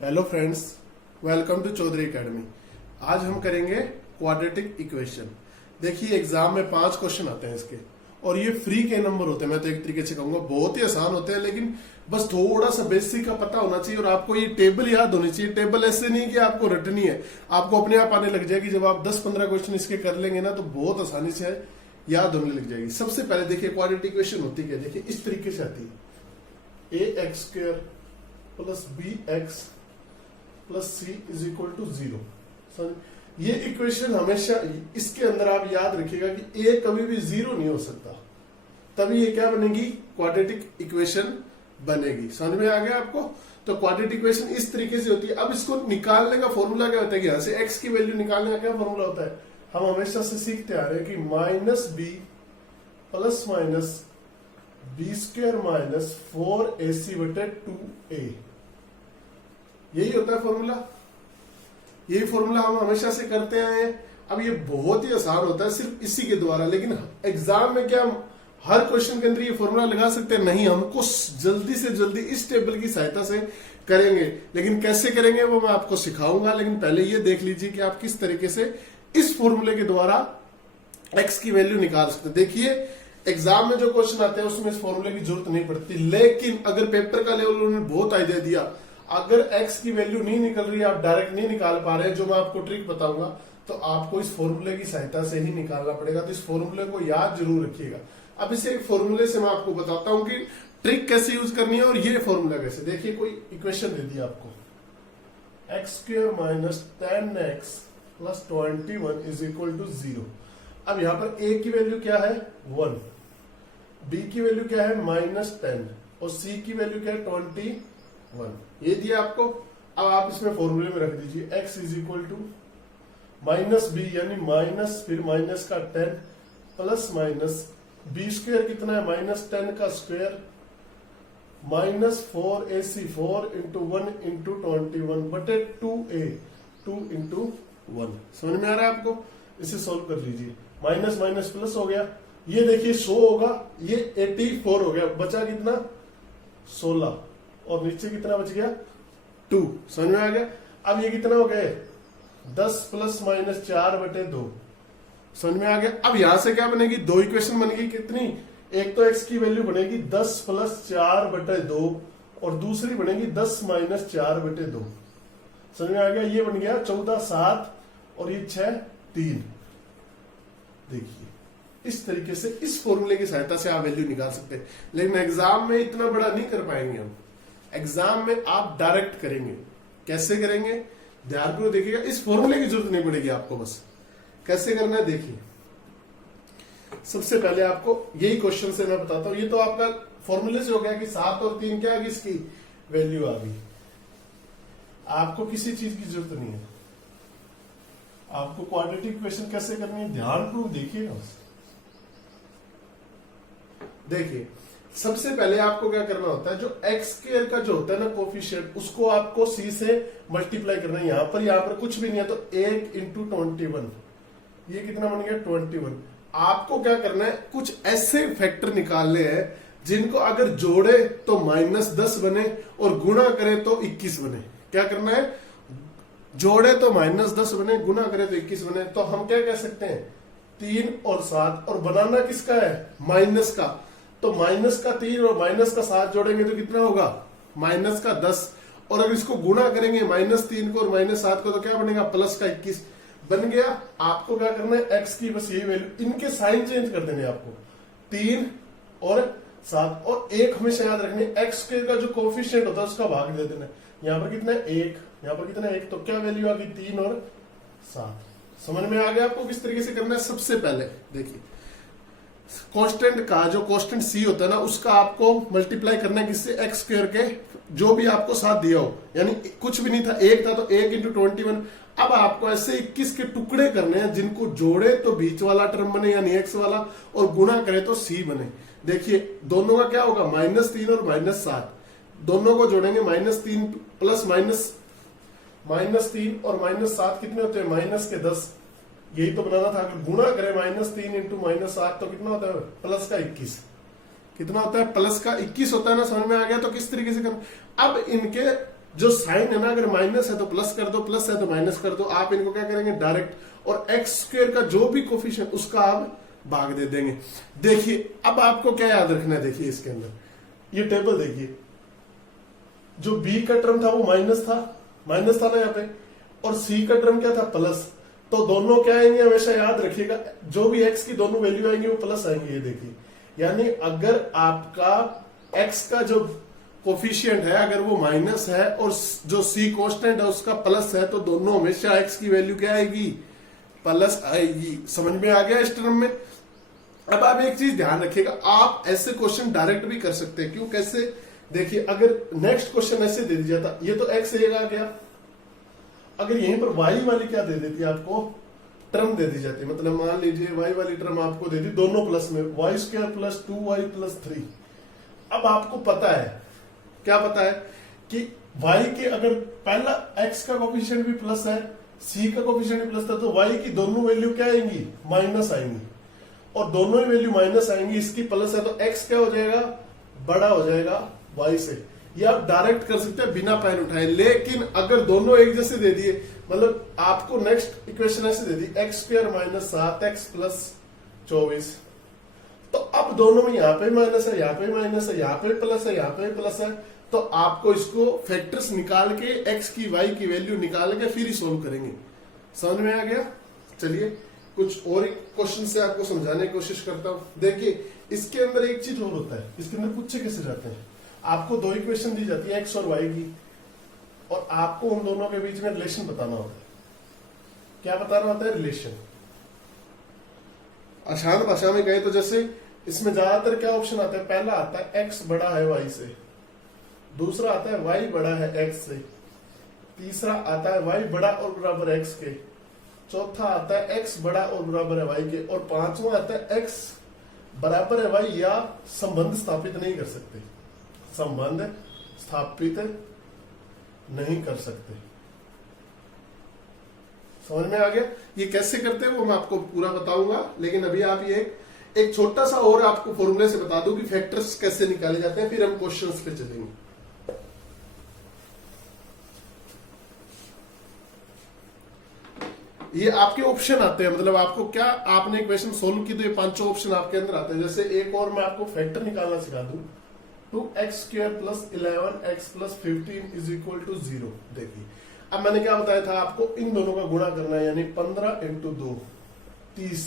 Hello friends, welcome to Chaudhary academy. आज हम करेंगे क्वाड्रेटिक इक्वेशन। देखिए एग्जाम में 5 क्वेश्चन आते हैं इसके, और ये फ्री के नंबर होते हैं। मैं तो एक तरीके से कहूंगा बहुत ही आसान होते हैं, लेकिन बस थोड़ा सा बेसिक का पता होना चाहिए और आपको ये टेबल याद होनी चाहिए। टेबल ऐसे नहीं कि आपको रटनी है, आपको अपने आप आने लग जाएगी। जब आप 10-15 क्वेश्चन इसके कर लेंगे ना तो बहुत आसानी से याद होने लग जाएगी। सबसे पहले देखिए क्वाड्रेटिक इक्वेशन होती है, देखिए इस तरीके से आती है ax² plus bx plus c is equal to 0। ये इक्वेशन हमेशा इसके अंदर आप याद रखिएगा कि ए कभी भी 0 नहीं हो सकता, तभी ये क्या बनेगी, क्वाड्रेटिक इक्वेशन बनेगी। समझ में आ गया आपको? तो क्वाड्रेटिक इक्वेशन इस तरीके से होती है। अब इसको निकालने का फॉर्मूला क्या होता है कि यहां से एक्स की वैल्यू निकालने का क्या फॉर्मूला होता है, हम हमेशा से सीखते आ रहे हैं कि minus b plus minus b² minus 4ac/2a, यही होता है फॉर्मूला। यही फॉर्मूला हम हमेशा से करते आए हैं। अब ये बहुत ही आसान होता है सिर्फ इसी के द्वारा, लेकिन एग्जाम में क्या हम हर क्वेश्चन के अंदर ये फॉर्मूला लगा सकते हैं? नहीं, हमको जल्दी से जल्दी इस टेबल की सहायता से करेंगे। लेकिन कैसे करेंगे वो मैं आपको सिखाऊंगा। लेकिन पहले ये देख लीजिए कि आप किस तरीके से इस फॉर्मूले के द्वारा एक्स की वैल्यू निकाल सकते हैं। देखिए एग्जाम में जो क्वेश्चन आते हैं उसमें इस फॉर्मूले की जरूरत नहीं पड़ती, लेकिन अगर पेपर का लेवल उन्होंने बहुत आइडिया दिया, अगर x की वैल्यू नहीं निकल रही है, आप डायरेक्ट नहीं निकाल पा रहे हैं, जो मैं आपको ट्रिक बताऊंगा, तो आपको इस फॉर्मूले की सहायता से ही निकालना पड़ेगा। तो इस फॉर्मूले को याद जरूर रखिएगा। अब इसे एक फॉर्मूले से मैं आपको बताता हूं कि ट्रिक कैसे यूज करनी है और ये फॉर्मूला कैसे। देखिए कोई इक्वेशन दे दी आपको, x² minus 10x plus 21 is equal to 0। अब यहां पर a की वैल्यू क्या है, 1, b की वैल्यू क्या है, -10, और c की वैल्यू क्या है, 21। ये दिया आपको। अब आप इसमें फॉर्मूले में रख दीजिए x is equal to minus b, यानी माइनस फिर माइनस का 10 प्लस माइनस b² कितना है, -10 का square minus 4ac, 4 into 1 into 21/2a, 2 into 1। समझ में आ रहा है आपको? इसे सोल्व कर लीजिए। माइनस माइनस प्लस हो गया, ये देखिए 100 होगा, ये 84 हो गया, बचा कितना, 16, और नीचे कितना बच गया, 2। समझ में आ गया? अब ये कितना हो गए, 10 प्लस माइनस 4/2। समझ में आ गया? अब यहां से क्या बनेगी, 2 इक्वेशन बनेगी। कितनी, एक तो x की वैल्यू बनेगी 10 प्लस 4/2 और दूसरी बनेगी 10 माइनस 4/2। समझ में आ गया? ये बन गया 14, 7 और ये 6, 3। देखिए इस तरीके से इस फॉर्मूले की सहायता से आप वैल्यू निकाल सकते हैं, लेकिन एग्जाम में इतना बड़ा नहीं कर पाएंगे हम। एग्जाम में आप डायरेक्ट करेंगे। कैसे करेंगे, ध्यान को देखिएगा। इस फॉर्मूले की जरूरत नहीं पड़ेगी आपको, बस कैसे करना है देखिए। सबसे पहले आपको यही क्वेश्चन से मैं बताता हूं। ये तो आपका फॉर्मूले से हो गया कि 7 और 3 क्या आ गई, इसकी वैल्यू आ गई। आपको किसी चीज की जरूरत नहीं है। आपको क्वाड्रेटिक इक्वेशन कैसे करनी है, ध्यान को देखिएगा। देखिए सबसे पहले आपको क्या करना होता है, जो x² का जो होता है ना कोफिशिएंट, उसको आपको c से मल्टीप्लाई करना है। यहां पर कुछ भी नहीं है, तो 8 इंटू 21, ये कितना बन गया, 21। आपको क्या करना है, कुछ ऐसे फैक्टर निकालने हैं जिनको अगर जोड़े तो -10 बने और गुणा करे तो 21 बने। क्या करना है, जोड़े तो -10 बने, गुणा करे तो 21 बने। तो हम क्या कह सकते हैं, 3 और 7, और बनाना किसका है, माइनस का। तो माइनस का 3 और माइनस का 7 जोड़ेंगे तो कितना होगा, माइनस का 10, और अगर इसको गुणा करेंगे -3 को और -7 को, तो क्या बनेगा, प्लस का 21 बन गया। आपको क्या करना है, x की बस यही वैल्यू, इनके साइन चेंज कर देने आपको, 3 और 7, और 1 हमेशा याद रखने, x² का जो कोफिशिएंट होता है उसका भाग दे देना। यहाँ पर कितना है, 1, यहाँ पर कितना है, 1, तो क्या वैल्यू आ गई, 3 और 7। समझ में आ गया आपको किस तरीके से करना है? सबसे पहले देखिए कांस्टेंट का जो कांस्टेंट c होता है ना, उसका आपको मल्टीप्लाई करना है किससे, x² के जो भी आपको साथ दिया हो, यानी कुछ भी नहीं था, 1 था, तो 1 इंटू 21। अब आपको ऐसे 21 के टुकड़े करने हैं, जिनको जोड़े तो बीच वाला टर्म बने यानी x वाला, और गुणा करे तो c बने। देखिए दोनों का क्या होगा, -3 और -7, दोनों को जोड़ेंगे, -3 प्लस -3 और -7 कितने होते हैं, -10। यही तो बनाना था, अगर गुणा करें -3 इंटू -7 तो कितना होता है, प्लस का 21। कितना होता है, प्लस का 21 होता है ना। समझ में आ गया? तो किस तरीके से करना, अब इनके जो साइन है ना, अगर माइनस है तो प्लस कर दो, प्लस है तो माइनस कर दो। आप इनको क्या करेंगे डायरेक्ट, और एक्स स्क्वायर का जो भी कोफिशिएंट उसका आप भाग दे देंगे। देखिए अब आपको क्या याद रखना है, देखिए इसके अंदर ये टेबल देखिए, जो बी का टर्म था वो माइनस था ना यहाँ पे, और सी का टर्म क्या था प्लस। तो दोनों क्या आएंगे हमेशा याद रखिएगा, जो भी एक्स की दोनों वैल्यू आएंगी वो प्लस आएंगे। ये देखिए, यानी अगर आपका एक्स का जो कोफिशिएंट है अगर वो माइनस है और जो सी कांस्टेंट है उसका प्लस है, तो दोनों हमेशा एक्स की वैल्यू क्या आएगी, प्लस आएगी। समझ में आ गया इस टर्म में। अब आप एक चीज ध्यान रखिएगा, आप ऐसे क्वेश्चन डायरेक्ट भी कर सकते हैं। क्यों, कैसे, देखिए अगर नेक्स्ट क्वेश्चन ऐसे दे दिया था, ये तो एक्स आ गया, अगर यहीं पर वाई वाली क्या दे देती है आपको, टर्म दे दी जाती है, मतलब मान लीजिए वाई वाली टर्म आपको दे दी दोनों प्लस में, Y square plus 2y plus 3। अब आपको पता है, क्या पता है कि y के अगर पहला x का कोफिशिएंट भी प्लस है, c का कोफिशिएंट भी प्लस था, तो y की दोनों वैल्यू क्या आएंगी, माइनस आएंगी, और दोनों ही वैल्यू माइनस आएंगी, इसकी प्लस है तो x क्या हो जाएगा, बड़ा हो जाएगा y से। ये आप डायरेक्ट कर सकते हैं बिना पेन उठाए। लेकिन अगर दोनों एक जैसे दे दिए, मतलब आपको नेक्स्ट इक्वेशन ऐसे दे दी, x square minus 7x plus 24, तो अब दोनों में यहाँ पे माइनस है, यहाँ पे माइनस है, यहाँ पे प्लस है, यहाँ पे प्लस है, तो आपको इसको फैक्टर्स निकाल के एक्स की वाई की वैल्यू निकाल के फिर ही सोल्व करेंगे। समझ में आ गया। चलिए कुछ और क्वेश्चन से आपको समझाने की कोशिश करता हूं। देखिए इसके अंदर एक चीज और होता है, इसके अंदर पूछे कैसे जाते हैं, आपको दो इक्वेशन दी जाती है एक्स और वाई की, और आपको उन दोनों के बीच में रिलेशन बताना होता है। क्या बताना होता है, रिलेशन। आसान भाषा में कहे तो जैसे इसमें ज्यादातर क्या ऑप्शन आता है, पहला आता है एक्स बड़ा है वाई से, दूसरा आता है वाई बड़ा है एक्स से, तीसरा आता है वाई बड़ा और बराबर एक्स के, चौथा आता है एक्स बड़ा और बराबर है वाई के, और पांचवा आता है एक्स बराबर है वाई या संबंध स्थापित नहीं कर सकते, संबंध स्थापित नहीं कर सकते। समझ में आ गया। ये कैसे करते हैं वो मैं आपको पूरा बताऊंगा, लेकिन अभी आप ये एक छोटा सा और आपको फॉर्मूले से बता दूं कि फैक्टर्स कैसे निकाले जाते हैं, फिर हम क्वेश्चंस पे चलेंगे। ये आपके ऑप्शन आते हैं, मतलब आपको क्या, आपने इक्वेशन सोल्व की तो ये पांचों ऑप्शन आपके अंदर आते हैं। जैसे एक और मैं आपको फैक्टर निकालना सिखा दूं, 2x square plus 11x plus 15 is equal to 0। देखिए अब मैंने क्या बताया था आपको, इन दोनों का गुणा करना है, यानी 15 इंटू 2 30।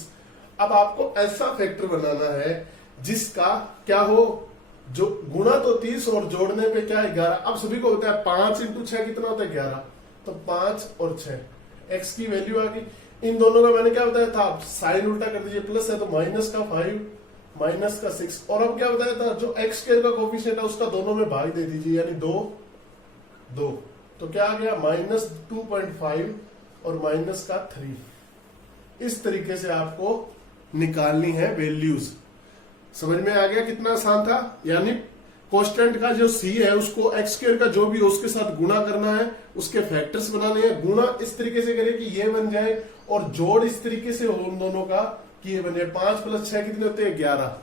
अब आपको ऐसा फैक्टर बनाना है जिसका क्या हो, जो गुणा तो 30 और जोड़ने पे क्या है 11। अब सभी को होता है 5 इंटू 6 कितना होता है 11, तो 5 और 6 x की वैल्यू आ गई। इन दोनों का मैंने क्या बताया था, साइन उल्टा कर दीजिए, प्लस है तो माइनस का 5 माइनस का 6, और अब क्या बताया था, जो एक्स स्क्वायर का कोफिशिएंट है उसका दोनों में भाग दे दीजिए, यानी 2 तो क्या आ गया माइनस 2.5 और माइनस का 3। इस तरीके से आपको निकालनी है वैल्यूज। समझ में आ गया कितना आसान था। यानी कांस्टेंट का जो c है उसको एक्स स्क्वायर का जो भी उसके साथ गुणा करना है, उसके फैक्टर्स बनाने हैं। गुणा इस तरीके से करें कि ये बन जाए, और जोड़ इस तरीके से हो उन दोनों का कि ये बन जाए। 5 प्लस 6 कितने होते हैं 11।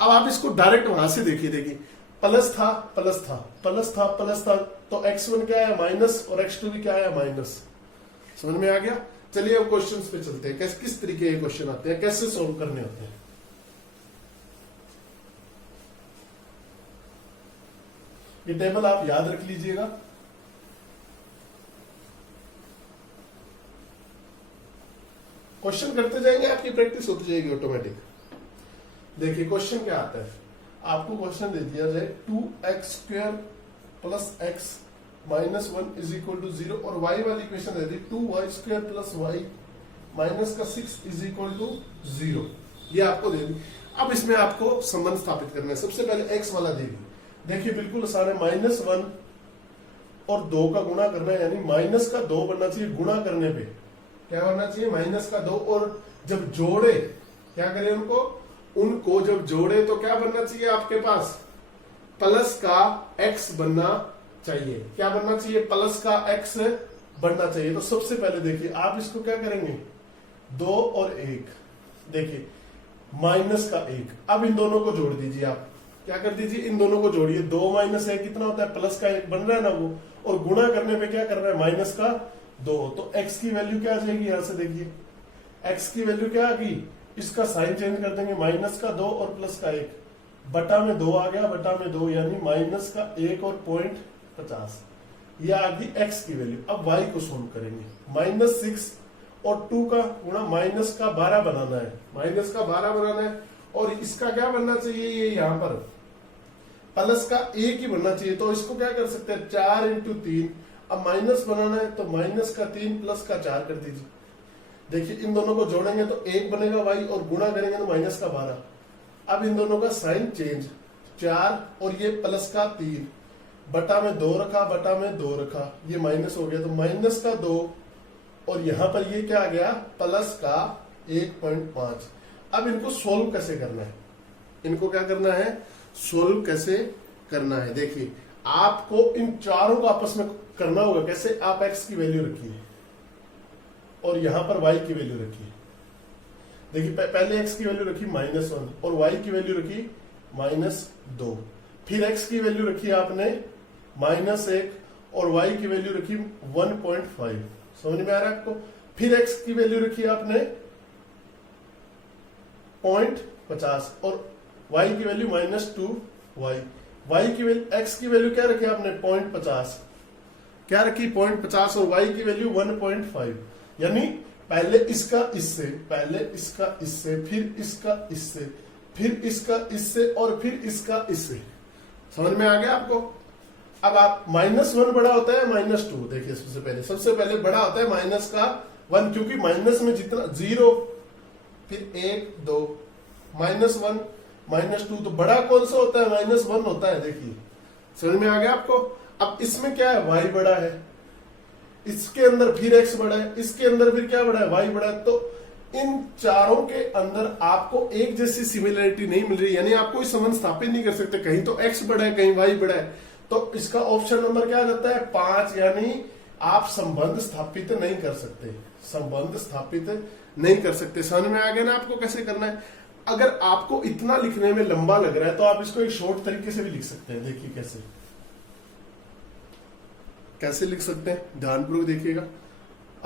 अब आप इसको डायरेक्ट वहां से देखिए प्लस था प्लस था प्लस था प्लस था, तो x1 क्या है माइनस और x2 भी क्या है माइनस। समझ में आ गया। चलिए अब क्वेश्चंस पे चलते हैं, किस तरीके के क्वेश्चन आते हैं, कैसे सोल्व करने होते हैं। ये टेबल आप याद रख लीजिएगा। क्वेश्चन करते जाएंगे, आपकी प्रैक्टिस होती जाएगी ऑटोमेटिक। देखिए क्वेश्चन क्या आता है, आपको क्वेश्चन दे दिया जाए 2x square plus x minus 1 is equal to 0, और y वाली इक्वेशन दे दी 2y square plus y minus का 6 इज इक्वल टू 0। ये आपको दे दी। अब इसमें आपको संबंध स्थापित करना है। सबसे पहले x वाला देगी, देखिए बिल्कुल आसान है, -1 और 2 का गुणा करना है, यानी माइनस का 2 बनना चाहिए गुणा करने पे। क्या बनना चाहिए माइनस का 2, और जब जोड़े क्या करें उनको जब जोड़े तो क्या बनना चाहिए आपके पास, प्लस का x बनना चाहिए। क्या बनना चाहिए, प्लस का x बनना चाहिए। तो सबसे पहले देखिए आप इसको क्या करेंगे, 2 और 1, देखिए माइनस का 1। अब इन दोनों को जोड़ दीजिए आप, क्या कर दीजिए, इन दोनों को जोड़िए, 2 माइनस 1 कितना होता है, प्लस का 1 बन रहा है ना वो, और गुणा करने पे क्या कर रहा है, माइनस का 2। तो x की वैल्यू क्या आ जाएगी, यहां से देखिए x की वैल्यू क्या आ गई, इसका साइन चेंज कर देंगे, माइनस का 2 और प्लस का 1, बटा में 2 आ गया, बटा में 2 यानी माइनस का 1 और .50, ये आ गई x की वैल्यू। अब y को सोल्व करेंगे, -6 और 2 का गुणा माइनस का 12 बनाना है, माइनस का 12 बनाना है, और इसका क्या बनना चाहिए, ये यहाँ पर प्लस का 1 ही बनना चाहिए। तो इसको क्या कर सकते हैं, 4 × 3, अब माइनस बनाना है तो माइनस का 3 प्लस का 4 कर दीजिए। देखिए इन दोनों को जोड़ेंगे तो 1 बनेगा y, और गुणा करेंगे तो माइनस का 12। अब इन दोनों का साइन चेंज, 4 और ये प्लस का 3, बटा में 2 रखा, बटा में 2 रखा, ये माइनस हो गया, तो माइनस का 2, और यहां पर ये क्या आ गया, प्लस का 1.5। अब इनको सोल्व कैसे करना है, इनको क्या करना है, सोल्व कैसे करना है। देखिए आपको इन चारों को आपस में करना होगा, कैसे, आप x की वैल्यू रखिए और यहां पर y की वैल्यू रखिए। देखिए पहले x की वैल्यू रखी -1 और y की वैल्यू रखी -2, फिर x की वैल्यू रखी आपने -1 और y की वैल्यू रखी 1.5, समझ में आ रहा है आपको। फिर x की वैल्यू रखी आपने 0.50 और y की वैल्यू -2y, y की वैल्यू, x की वैल्यू क्या रखी आपने 0.50, क्या रखी 0.50, और y की वैल्यू 1.5, यानी पहले इसका इससे, पहले इसका इससे, फिर इसका इससे, फिर इसका इससे, और फिर इसका इससे। समझ में आ गया आपको। अब आप -1 बड़ा होता है -2, देखिए सबसे पहले बड़ा होता है माइनस का 1, क्योंकि माइनस में जितना 0, फिर 1 2, -1 -2, तो बड़ा कौन सा होता है, -1 होता है। देखिए समझ में आ गया आपको। अब इसमें क्या है, y बड़ा है, इसके अंदर फिर x बड़ा है, इसके अंदर फिर क्या बड़ा है, y बड़ा है। तो इन चारों के अंदर आपको एक जैसी सिमिलरिटी नहीं मिल रही, यानी आप कोई संबंध स्थापित नहीं कर सकते, कहीं तो x बड़ा है, कहीं y बड़ा है। तो इसका ऑप्शन नंबर क्या आ जाता है, 5, यानी आप संबंध स्थापित नहीं कर सकते, संबंध स्थापित नहीं कर सकते। समझ में आ गया ना आपको कैसे करना है। अगर आपको इतना लिखने में लंबा लग रहा है तो आप इसको एक शॉर्ट तरीके से भी लिख सकते हैं। देखिए कैसे कैसे लिख सकते हैं, ध्यानपूर्वक देखिएगा।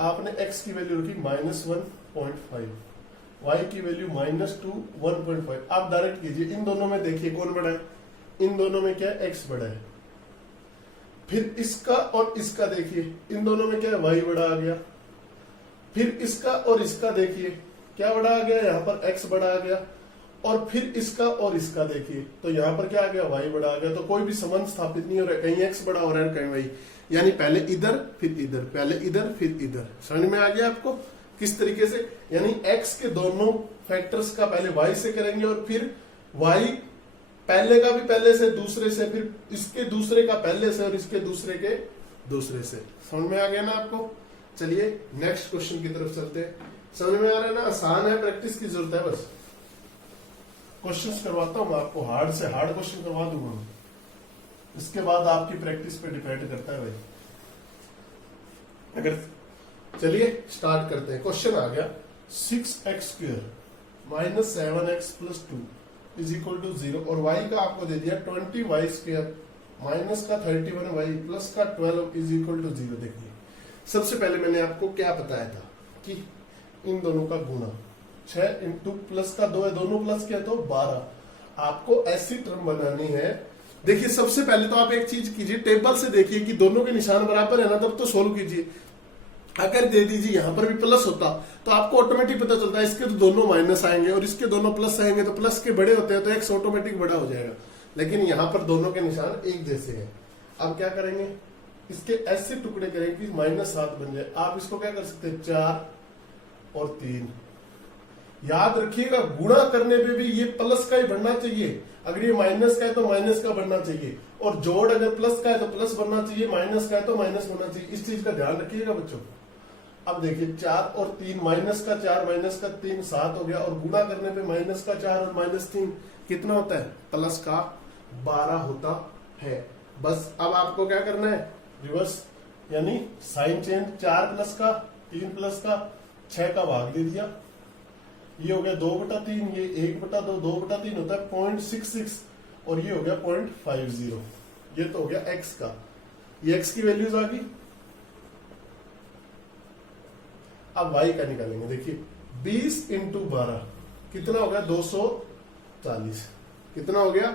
आपने x की वैल्यू रखी -1.5, y की वैल्यू -2 1.5। आप डायरेक्ट कीजिए, इन दोनों में देखिए कौन बड़ा है, इन दोनों में क्या है, x बड़ा है। फिर इसका और इसका देखिए, इन दोनों में क्या है, y बड़ा आ गया। फिर इसका और इसका देखिए क्या बड़ा आ गया, यहाँ पर x बड़ा आ गया। और फिर इसका और इसका देखिए तो यहाँ पर क्या आ गया, y बड़ा आ गया। तो कोई भी संबंध स्थापित नहीं हो रहा है, कहीं x बड़ा हो रहा है, कहीं y, यानी पहले इधर फिर इधर, पहले इधर फिर इधर। समझ में आ गया आपको किस तरीके से, यानी x के दोनों फैक्टर्स का पहले y से करेंगे और फिर y पहले का भी पहले से, दूसरे से, फिर इसके दूसरे का पहले से, और इसके दूसरे के दूसरे से। समझ में आ गया ना आपको। चलिए नेक्स्ट क्वेश्चन की तरफ चलते हैं। समझ में आ रहा है ना, आसान है, प्रैक्टिस की जरूरत है बस। क्वेश्चंस करवाता हूं मैं आपको, हार्ड से हार्ड क्वेश्चन करवा दूंगा, इसके बाद आपकी प्रैक्टिस पे डिपेंड करता है भाई। अगर चलिए स्टार्ट करते हैं। क्वेश्चन आ गया 6x² - 7x + 2 = 0, और y का आपको दे दिया 20y² - का 31y + का 12 = 0। देखिए सबसे पहले मैंने आपको क्या बताया था कि इन दोनों का गुणा 6 × प्लस का 2 है, दोनों प्लस के तो 12। आपको ऐसी टर्म बनानी है। देखिए सबसे पहले तो आप एक चीज कीजिए, टेबल से देखिए कि दोनों के निशान बराबर है ना, तब तो सोल्व कीजिए। अगर दे दीजिए यहां पर भी प्लस होता तो आपको ऑटोमेटिक पता चलता है इसके तो दोनों माइनस आएंगे और इसके दोनों प्लस आएंगे, तो प्लस के बड़े होते हैं तो x ऑटोमेटिक बड़ा हो जाएगा। लेकिन यहां पर दोनों के निशान एक जैसे हैं। अब क्या करेंगे, इसके ऐसे टुकड़े करेंगे कि -7 बन जाए। आप इसको क्या कर सकते हैं, 4 और 3। याद रखिएगा गुणा करने पे भी ये प्लस का ही बनना चाहिए, अगर ये माइनस का है तो माइनस का बनना चाहिए, और जोड़ अगर प्लस का है तो प्लस बनना चाहिए, माइनस का है तो माइनस बनना चाहिए। इस चीज का ध्यान रखिएगा बच्चों। अब देखिए 4 और 3, माइनस का 4 माइनस का 3 7 हो गया, और गुणा करने पे माइनस का 4 और -3 कितना होता है, प्लस का 12 होता है। बस अब आपको क्या करना है, रिवर्स, यानी साइन चेंज, 4 प्लस का 3 प्लस का 6 का भाग दे दिया, ये हो गया 2/3, ये 1/2, 2/3 होता है 0.66, और ये हो गया 0.50। ये तो हो गया x का, ये x की वैल्यूज आ गई। अब y का निकालेंगे। देखिए 20 इंटू 12 कितना हो गया 240। कितना हो गया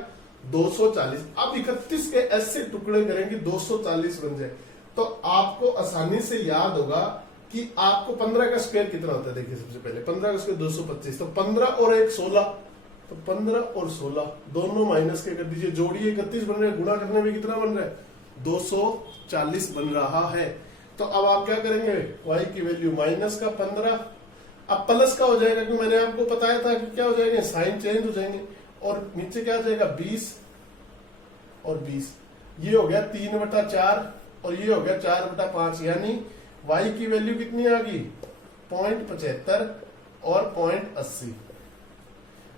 240। अब 31 के ऐसे टुकड़े करेंगे 240 बन जाए। तो आपको आसानी से याद होगा कि आपको 15 का स्क्वायर कितना होता है। देखिए सबसे पहले 15 का स्क्वायर 225, तो 15 और 1 16, तो 15 और 16 दोनों माइनस के कर दीजिए, जोड़िए 31 बन रहा है, गुणा करने में कितना बन रहा है 240 बन रहा है। तो अब आप क्या करेंगे, y की वैल्यू माइनस का 15, अब प्लस का हो जाएगा क्योंकि मैंने आपको बताया था कि क्या हो जाएंगे, साइन चेंज हो जाएंगे, और नीचे क्या हो जाएगा 20 और 20, ये हो गया 3/4 और ये हो गया 4/5, यानी y की वैल्यू कितनी आ गई 0.75 और 0.80।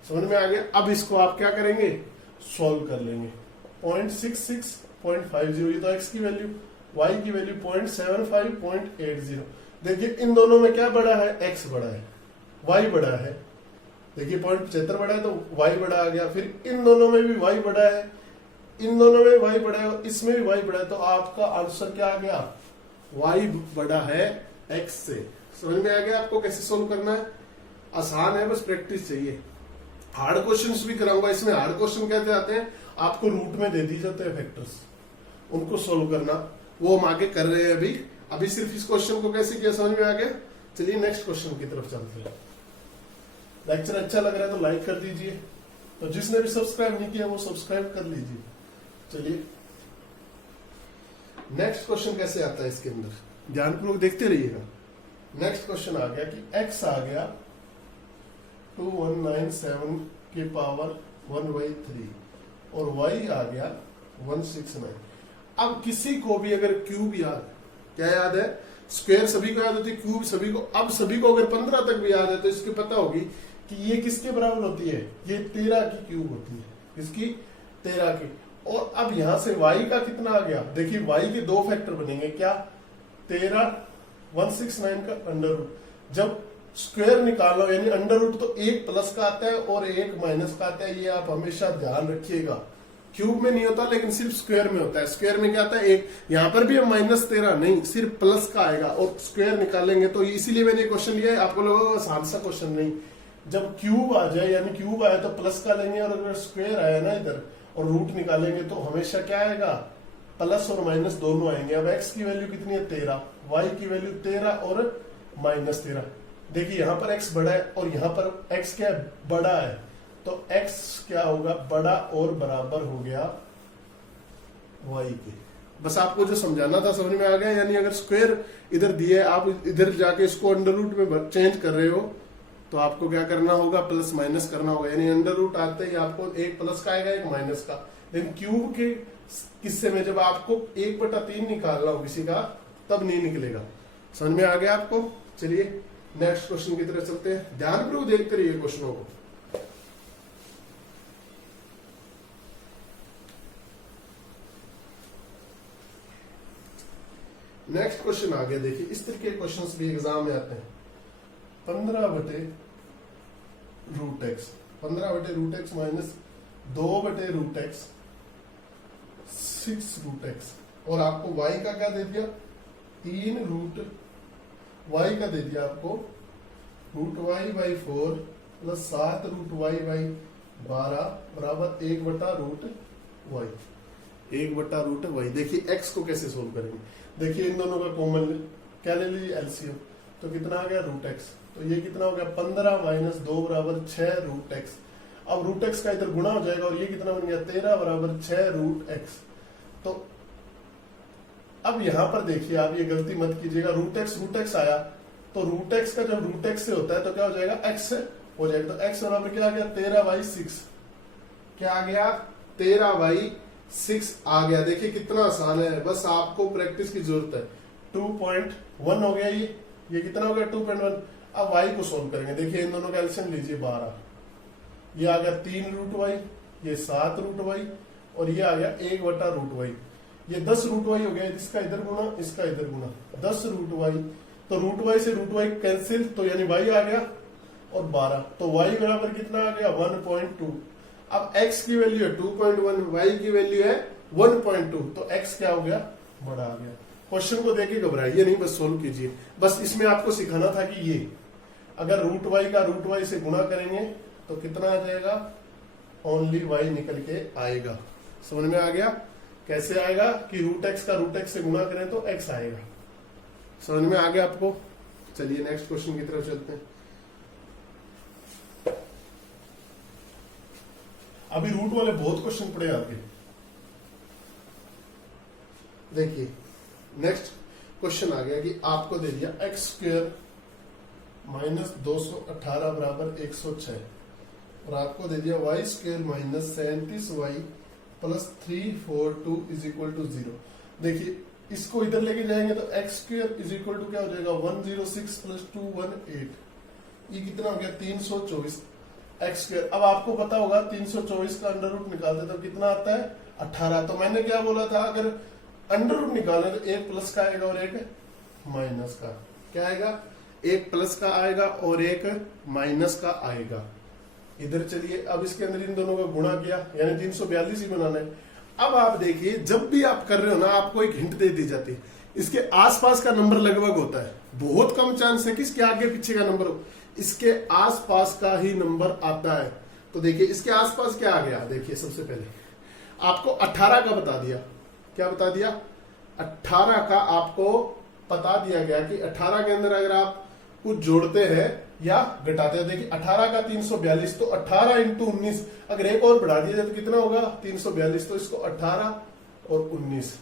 समझ में आ गया। अब इसको आप क्या करेंगे, सॉल्व कर लेंगे। 0.66, 0.50, ये तो x की वैल्यू, y की वैल्यू 0.75, 0.80। देखिए इन दोनों में क्या बड़ा है, x बड़ा है, y बड़ा है। देखिए 0.75 बड़ा है तो y बड़ा आ गया, फिर इन दोनों में भी y बड़ा है, इन दोनों में y बड़ा है, इसमें भी y बड़ा है, तो आपका आंसर क्या आ गया, y बड़ा है x से। समझ में आ गया आपको कैसे सोल्व करना है, आसान है, बस प्रैक्टिस चाहिए। हार्ड क्वेश्चंस भी कराऊंगा इसमें। हार्ड क्वेश्चन कैसे आते हैं, आपको रूट में दे दी जाते हैं फैक्टर्स, उनको सोल्व करना, वो हम आगे कर रहे हैं। अभी सिर्फ इस क्वेश्चन को कैसे किया समझ में आ गया। चलिए नेक्स्ट क्वेश्चन की तरफ चलते हैं। लेक्चर अच्छा लग रहा है तो लाइक कर दीजिए, तो जिसने भी सब्सक्राइब नहीं किया वो सब्सक्राइब कर लीजिए। चलिए नेक्स्ट क्वेश्चन कैसे आता है, इसके अंदर ध्यानपूर्वक देखते रहिएगा। नेक्स्ट क्वेश्चन आ गया कि x आ गया 2197 के पावर 1/3 और y आ गया 169। अब किसी को भी अगर क्यूब याद, क्या याद है, स्क्वायर सभी को याद होती है, क्यूब सभी को, अब सभी को अगर 15 तक भी याद है तो इसकी पता होगी कि ये किसके बराबर होती है, ये 13 की क्यूब होती है। इसकी 13 की। और अब यहां से y का कितना आ गया, देखिए y के दो फैक्टर बनेंगे, क्या 13, 169 का अंडर रूट। जब स्क्वायर निकालो यानी अंडर रूट, तो एक प्लस का आता है और एक माइनस का आता है, ये आप हमेशा ध्यान रखिएगा। क्यूब में नहीं होता लेकिन सिर्फ स्क्वायर में होता है। स्क्वायर में क्या आता है एक, यहाँ पर भी हम -13 नहीं, सिर्फ प्लस का आएगा और स्क्वायर निकालेंगे। तो इसीलिए मैंने क्वेश्चन लिया है, आपको लोगों का आसान सा क्वेश्चन नहीं। जब क्यूब आ जाए यानी क्यूब आया तो प्लस का लेंगे, और अगर स्क्वायर आया ना इधर और रूट निकालेंगे तो हमेशा क्या आएगा, प्लस और माइनस दोनों आएंगे। अब x की वैल्यू कितनी है 13, y की वैल्यू 13 और -13। देखिए यहाँ पर x बड़ा है और यहाँ पर x क्या है, बड़ा है, तो x क्या होगा, बड़ा और बराबर हो गया y के। बस आपको जो समझाना था समझ में आ गया। यानी अगर स्क्वायर इधर दिए, आप इधर जाके इसको अंडर रूट में चेंज कर रहे हो, तो आपको क्या करना होगा, प्लस माइनस करना होगा। यानी अंडर रूट आते ही आपको एक प्लस का आएगा एक माइनस का। लेकिन क्यूब के किस्से में जब आपको 1/3 निकालना हो किसी का, तब नहीं निकलेगा। समझ में आ गया आपको। चलिए नेक्स्ट क्वेश्चन की तरफ चलते हैं, ध्यानपूर्वक देखते रहिए क्वेश्चनों को। नेक्स्ट क्वेश्चन आ गया। देखिए इस तरह के क्वेश्चंस भी एग्जाम में आते हैं। 15/√x, 15/√x minus 2/√x, 6√x, और आपको y का क्या दे दिया, 3√y का दे दिया आपको √y/4 प्लस 7√y/12 बराबर 1/√y, 1/√y। देखिए x को कैसे सोल्व करेंगे। देखिए इन दोनों का कॉमन क्या ले लीजिए, एलसीएम, तो कितना आ गया √x, तो ये कितना हो गया 15 माइनस 2 बराबर 6√x। अब √x का इधर गुणा हो जाएगा और ये कितना बन गया 13 बराबर 6√x। तो अब यहां पर देखिए आप ये गलती मत कीजिएगा, √x आया तो √x का जब √x से होता है तो क्या हो जाएगा, x से हो जाएगा। तो x बराबर क्या आ गया 13/6, क्या आ गया 13/6 आ गया। देखिए कितना आसान है, बस आपको प्रैक्टिस की जरूरत है। 2.1 हो गया, ये कितना हो गया 2.1। अब y को सोल्व करेंगे। देखिए इन दोनों का एलसीएम लीजिए 12, ये आ गया 3√y, ये 7√y और ये आ गया 1/√y। ये 10√y हो गया, इसका इधर गुना इसका इधर गुना 10√y। तो √y से √y कैंसिल, तो यानी y आ गया और 12, तो y बराबर कितना आ गया 1.2। अब x की वैल्यू है 2.1, y की वैल्यू है 1.2, तो x क्या हो गया, बड़ा आ गया। क्वेश्चन को देख के घबराइए नहीं, बस सोल्व कीजिए। बस इसमें आपको सिखाना था कि ये अगर रूट वाई का रूट वाई से गुणा करेंगे तो कितना आ जाएगा, ओनली वाई निकल के आएगा। समझ में आ गया कैसे आएगा कि रूट एक्स का रूट एक्स से गुणा करें तो एक्स आएगा। समझ में आ गया आपको। चलिए नेक्स्ट क्वेश्चन की तरफ चलते हैं। अभी रूट वाले बहुत क्वेश्चन पड़े आपके। देखिए नेक्स्ट क्वेश्चन आ गया कि आपको दे दिया एक्स स्क्वेयर माइनस 218 बराबर 106 और आपको दे दिया y square minus 37y plus 342 is equal to 0। देखिए इसको इधर लेके जाएंगे तो x square is equal to क्या हो जाएगा 106 प्लस 218, ये कितना हो गया 324 एक्स स्क्वेयर। अब आपको पता होगा 324 का अंडर रूट निकालते तो कितना आता है 18। तो मैंने क्या बोला था, अगर अंडर रूट निकालना तो एक प्लस का आएगा और एक माइनस का। क्या आएगा, एक प्लस का आएगा और एक माइनस का आएगा। इधर चलिए अब इसके अंदर इन दोनों का गुणा किया यानी 342 ही बनाना है। अब आप देखिए जब भी आप कर रहे हो ना आपको एक हिंट दे दी जाती है, इसके आसपास का नंबर लगभग होता है, बहुत कम चांस है कि इसके आगे पीछे का नंबर हो, इसके आसपास का ही नंबर आता है। तो देखिए इसके आसपास क्या आ गया, देखिए सबसे पहले आपको 18 का बता दिया। क्या बता दिया, 18 का आपको बता दिया गया कि 18 के अंदर अगर आप कुछ जोड़ते हैं या घटाते हैं, देखिए 18 का 342 तो 18 इंटू 19, अगर एक और बढ़ा दिया जाए तो कितना होगा 342, तो इसको 18 और 19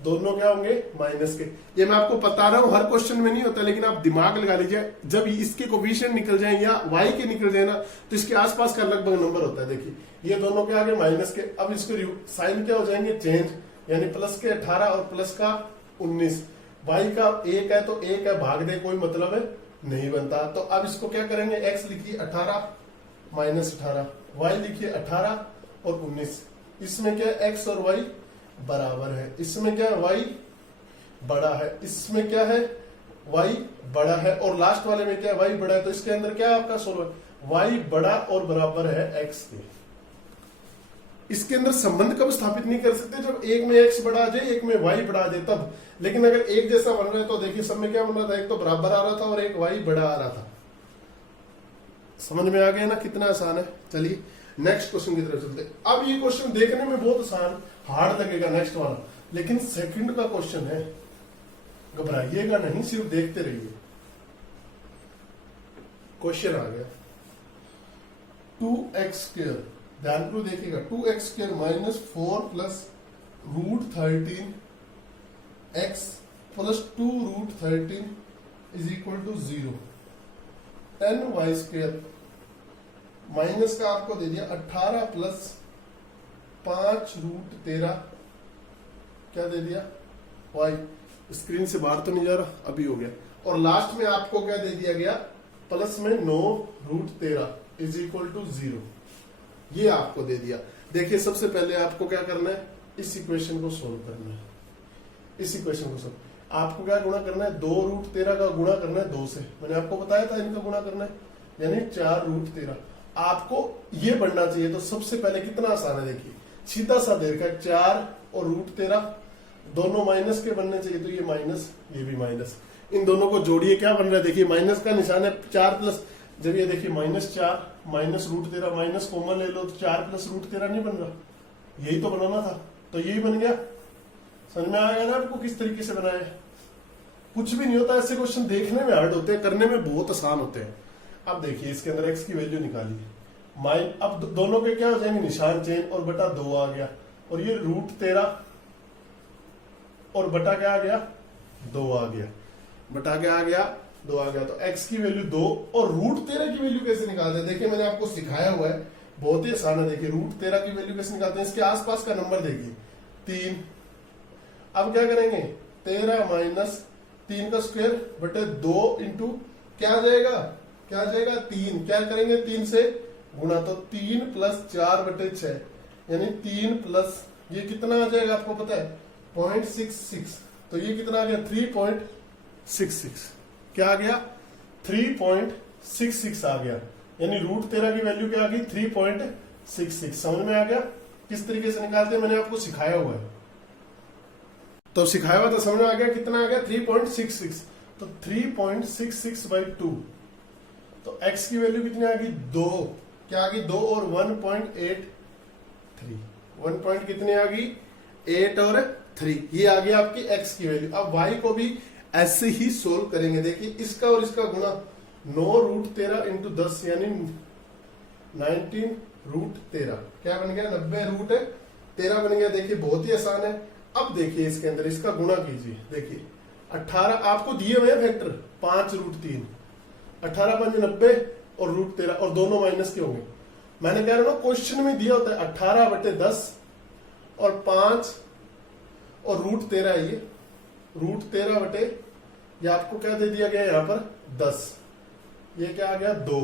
दोनों क्या होंगे माइनस के। ये मैं आपको बता रहा हूं हर क्वेश्चन में नहीं होता, लेकिन आप दिमाग लगा लीजिए जब इसके कोफिशिएंट निकल जाए या वाई के निकल जाए ना तो इसके आसपास का लगभग नंबर होता है। देखिए ये दोनों क्या आ गए माइनस के। अब इसको साइन क्या हो जाएंगे चेंज, यानी प्लस के 18 और प्लस का 19। वाई का एक है तो एक है, भाग दे कोई मतलब है नहीं बनता। तो अब इसको क्या करेंगे, एक्स लिखिए 18 माइनस 18, वाई लिखिए 18 और 19। इसमें क्या एक्स और वाई बराबर है, इसमें क्या है वाई बड़ा है, इसमें क्या है वाई बड़ा है, और लास्ट वाले में क्या है वाई बड़ा है। तो इसके अंदर क्या है आपका सोल्वर, वाई बड़ा और बराबर है एक्स के। इसके अंदर संबंध कब स्थापित नहीं कर सकते, जब एक में एक्स बढ़ा आ जाए एक में वाई बढ़ा दे तब। लेकिन अगर एक जैसा बन रहा है तो देखिए सब में क्या बन रहा था, एक तो बराबर आ रहा था और एक वाई बड़ा आ रहा था। समझ में आ गया ना कितना आसान है। चलिए नेक्स्ट क्वेश्चन की तरफ चलते। अब ये क्वेश्चन देखने में बहुत आसान हार्ड लगेगा नेक्स्ट वाला, लेकिन सेकंड का क्वेश्चन है, घबराइएगा नहीं, सिर्फ देखते रहिए। क्वेश्चन आ गया 2x स्क्वायर, ध्यान को देखिएगा 2x square minus 4 plus root 13 x plus 2 root 13 is equal to 0। 10y square minus का आपको दे दिया 18 प्लस 5 रूट 13, क्या दे दिया y। स्क्रीन से बाहर तो नहीं जा रहा, अभी हो गया। और लास्ट में आपको क्या दे दिया गया, प्लस में 9 रूट 13 इज इक्वल टू 0, ये आपको दे दिया। देखिए सबसे पहले आपको क्या करना है, इस इक्वेशन को सोल्व करना है। इस इक्वेशन को सोल्व आपको क्या गुणा करना है, 2 रूट 13 का गुणा करना है 2 से, मैंने आपको बताया था इनका गुणा करना है, यानी 4 रूट 13। आपको ये बढ़ना चाहिए। तो सबसे पहले कितना आसान है, देखिए सीधा सा दे रखा 4 और रूट 13 दोनों माइनस के बनने चाहिए, तो ये माइनस ये भी माइनस, इन दोनों को जोड़िए क्या बन रहा है, देखिए माइनस का निशान है 4 प्लस, जब ये देखिए -4 माइनस रूट 13 माइनस कॉमन ले लो तो 4 प्लस रूट 13 नहीं बन रहा, यही तो बनाना था, तो यही बन गया। समझ में आएगा ना आपको किस तरीके से बनाया है। कुछ भी नहीं होता, ऐसे क्वेश्चन देखने में हार्ड होते हैं, करने में बहुत आसान होते हैं। अब देखिए इसके अंदर x की वैल्यू निकालिए, अब दोनों के क्या हो जाएंगे निशान चेंज, और बटा 2 आ गया, और ये रूट 13 और बटा क्या आ गया 2 आ गया, बटा क्या आ गया 2 आ गया। तो x की वैल्यू 2 और रूट 13 की वैल्यू कैसे निकालते हैं, देखिए मैंने आपको सिखाया हुआ है, बहुत ही आसान है। देखिए रूट 13 की वैल्यू कैसे निकालते हैं, इसके आसपास का नंबर देखिए 3। अब क्या करेंगे 13 माइनस 3 का स्क्वायर बटे 2 इंटू क्या आ जाएगा, क्या आ जाएगा 3, क्या करेंगे 3 से गुणा, तो 3 प्लस 4 बटे 6, यानी 3 प्लस ये कितना आ जाएगा आपको पता है 0.66, तो ये कितना आ गया 3.66, क्या आ गया 3.66 आ गया। यानी √13 की वैल्यू क्या आ गई 3.66। समझ में आ गया किस तरीके से निकालते हैं, मैंने आपको सिखाया हुआ है। तो सिखाया हुआ तो समझ में आ गया कितना आ गया 3.66। तो 3.66/2 तो x की वैल्यू कितनी आ गई 2, क्या आ गई 2 और 1.83, 1 पॉइंट कितनी आ गई 8 और 3, ये आ गया आपकी x की वैल्यू। अब y को भी ऐसे ही सोल्व करेंगे। देखिए इसका और इसका गुणा 9√13 इंटू 10 यानी 19√13 क्या बन गया 90√13 बन गया। देखिए बहुत ही आसान है। अब देखिए इसके अंदर इसका गुणा कीजिए। देखिए 18 आपको दिए हुए हैं फैक्टर 5√3, 18 5 90 और √13 और दोनों माइनस के होंगे। मैंने कह रहा हूं क्वेश्चन में दिया होता है 18/10 और 5 और √13 ये √13 ये आपको क्या दे दिया गया यहाँ पर 10, ये क्या आ गया 2।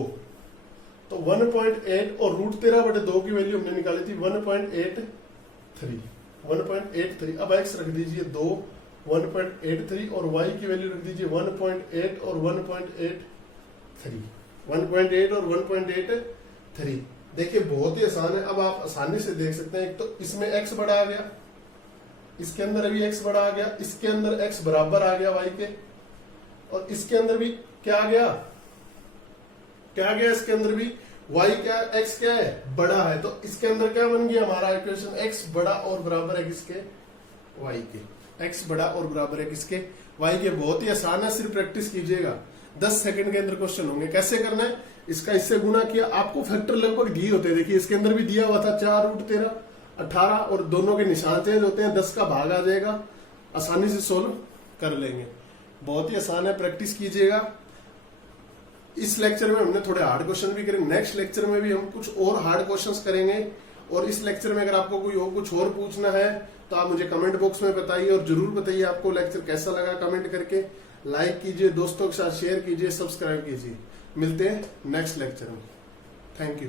तो 1.8 और √13/2 की वैल्यू हमने निकाली थी 1.83। अब x रख दीजिए 2 1.83 और y की वैल्यू रख दीजिए 1.8 और 1.83, 1.8 और 1.83। देखिए बहुत ही आसान है। अब आप आसानी से देख सकते हैं, एक तो इसमें x बड़ा आ गया, इसके अंदर अभी x बड़ा आ गया, इसके अंदर x बराबर आ गया y के, और इसके अंदर भी क्या आ गया, क्या आ गया इसके अंदर भी y क्या x क्या है बड़ा है। तो इसके अंदर क्या बन गया हमारा इक्वेशन x बड़ा और बराबर है किसके y के, x बड़ा और बराबर है किसके y के। बहुत ही आसान है, सिर्फ प्रैक्टिस कीजिएगा। 10 सेकंड के अंदर क्वेश्चन होंगे। कैसे करना है, इसका इससे गुणा किया, आपको फैक्टर लगभग दिए होते हैं। देखिए इसके अंदर भी दिया हुआ था 4√13 18 और दोनों के निशान चेंज होते हैं, 10 का भाग आ जाएगा, आसानी से सोल्व कर लेंगे। बहुत ही आसान है, प्रैक्टिस कीजिएगा। इस लेक्चर में हमने थोड़े हार्ड क्वेश्चन भी करेंगे, नेक्स्ट लेक्चर में भी हम कुछ और हार्ड क्वेश्चंस करेंगे। और इस लेक्चर में अगर आपको कोई और कुछ और पूछना है तो आप मुझे कमेंट बॉक्स में बताइए, और जरूर बताइए आपको लेक्चर कैसा लगा। कमेंट करके लाइक कीजिए, दोस्तों के साथ शेयर कीजिए, सब्सक्राइब कीजिए। मिलते हैं नेक्स्ट लेक्चर में। Thank you.